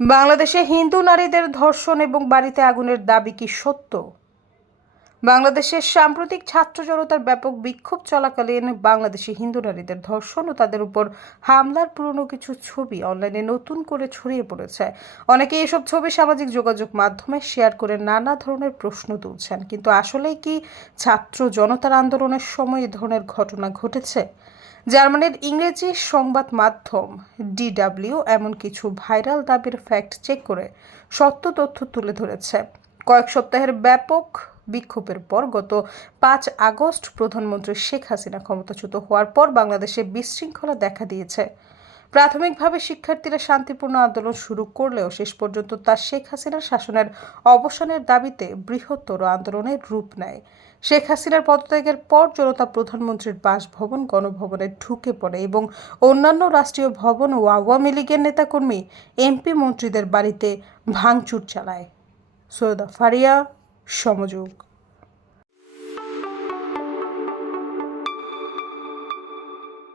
বাংলাদেশে হিন্দু নারীদের ধর্ষণ এবং বাড়িতে আগুনের দাবি কি সত্য? বাংলাদেশের সাম্প্রতিক ছাত্র জনতার ব্যাপক বিক্ষোভ চলাকালীন বাংলাদেশি হিন্দু নারীদের ধর্ষণ ও তাদের উপর হামলার পুরনো কিছু ছবি অনলাইনে নতুন করে ছড়িয়ে পড়েছে। অনেকে এসব ছবি সামাজিক যোগাযোগ মাধ্যমে শেয়ার করে নানা ধরনের প্রশ্ন তুলছেন, কিন্তু আসলেই কি ছাত্র জনতার আন্দোলনের সময় এ ধরনের ঘটনা ঘটেছে? জার্মানির ইংরেজি সংবাদ মাধ্যম DW এমন কিছু ভাইরাল দাবির ফ্যাক্ট চেক করে সত্য তথ্য তুলে ধরেছে। কয়েক সপ্তাহের ব্যাপক বিক্ষোভের পর গত 5 আগস্ট প্রধানমন্ত্রী শেখ হাসিনা ক্ষমতাচ্যুত হওয়ার পর বাংলাদেশে বিশৃঙ্খলা দেখা দিয়েছে। প্রাথমিকভাবে শিক্ষার্থীরা শান্তিপূর্ণ আন্দোলন শুরু করলেও শেষ পর্যন্ত তা শেখ হাসিনার শাসনের অবসানের দাবিতে বৃহত্তর আন্দোলনের রূপ নেয়। শেখ হাসিনার পদত্যাগের পর জনতা প্রধানমন্ত্রীর বাসভবন, গণভবনে ঢুকে পড়ে এবং অন্যান্য রাষ্ট্রীয় ভবন ও আওয়ামী লীগের নেতাকর্মী, MP, মন্ত্রীদের বাড়িতে ভাঙচুর চালায়। সৈয়দা ফারিয়া, সমযোগ।